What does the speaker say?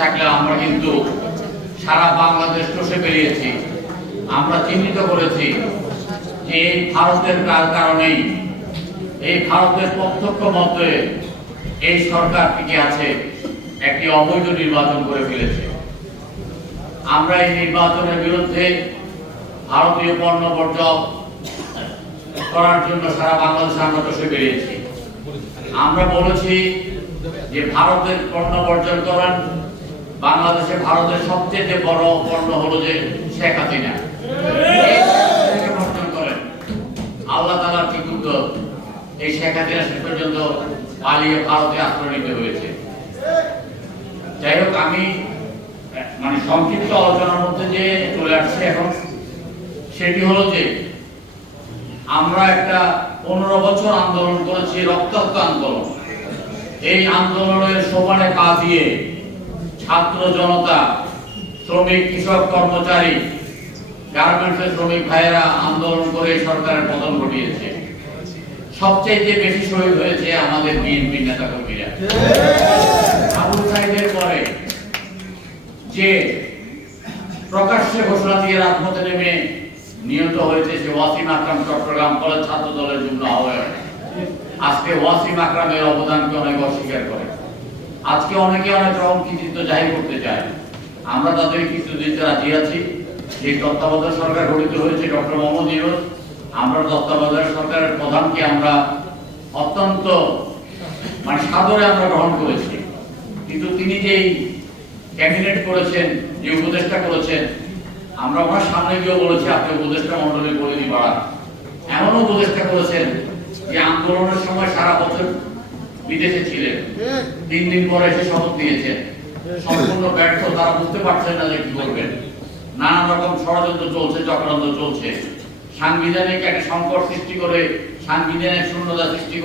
থাকলে আমরা কিন্তু সারা বাংলাদেশ চষে বেরিয়েছি। আমরা চিহ্নিত করেছি যে এই ভারতের কারণেই, এই ভারতের প্রত্যক্ষ মধ্যে এই সরকার টিকে আছে, একটি অবৈধ নির্বাচন করে ফেলেছে। আমরা এই নির্বাচনের বিরুদ্ধে ভারতীয় পণ্য বর্জন করার জন্য সারা বাংলাদেশে আমরা চষে বেরিয়েছি। আমরা বলেছি যে ভারতের পণ্য বর্জন করেন, বাংলাদেশে ভারতের সবচেয়ে বড় পণ্য হলো যে শেখ হাসিনা বর্জন করেন। আল্লাহ তাআলার কি কুদরত, এই শেখ হাসিনা শেষ পর্যন্ত পালিয়ে ভারতে আশ্রয় নিতে হয়েছে। যাই হোক, আমি সংক্ষিপ্ত আলোচনার মধ্যে যে চলে আসছে এখন, সেটি হলো যে আমরা একটা 15 বছর আন্দোলন করেছি, রক্তাক্ত আন্দোলন। এই আন্দোলনের সমানে পা দিয়ে ছাত্র জনতা, শ্রমিক, কৃষক, কর্মচারী, গার্মেন্টসের শ্রমিক ভাইয়েরা আন্দোলন করে সরকারের পতন ঘটিয়েছে। সবচেয়ে বেশি শহীদ হয়েছে আমাদের বিএনপি নেতা কর্মীরা। আবু সাইদের পরে যে প্রকাশ্যে ঘোষণা দিয়ে রাজপথে নেমে নিহত হয়েছে সে ওয়াসিম আকরাম, চট্টগ্রাম কলেজ ছাত্র দলের যুগ্ম আহ্বায়ক। আজকে ওয়াসিম আকরামের অবদানকে অনেক অস্বীকার করে, আজকে অনেকে অনেক রকম কৃতিত্ব জাহির করতে চায়। আমরা তাদের কৃতিত্ব দিতে রাজি আছি। যে তত্ত্বাবধায়ক সরকার গঠিত হয়েছে ডক্টর মোহাম্মদ ইউনূস, আমরা তত্ত্বাবধায়ক সরকারের প্রধানকে আমরা অত্যন্ত সাদরে আমরা গ্রহণ করেছি। কিন্তু তিনি যেই ক্যাবিনেট করেছেন, যে উপদেষ্টা করেছেন, আমরা ওনার সামনে গিয়ে বলেছি আপনি উপদেষ্টা মন্ডলীর পরিধি বাড়ান। এমনও উপদেষ্টা করেছেন যে আন্দোলনের সময় সারা বছর বিদেশে ছিলেন, 3 দিন পরে এসে শপথ নিয়েছেন। সম্পূর্ণ ব্যর্থ, তারা বুঝতে পারছেন না যে কি করবেন। নানান রকম ষড়যন্ত্র চলছে, চক্রান্ত চলছে। সাংবিধানিক একটা সংকট সৃষ্টি করে, সাংবিধানিক শূন্যতা সৃষ্টি করে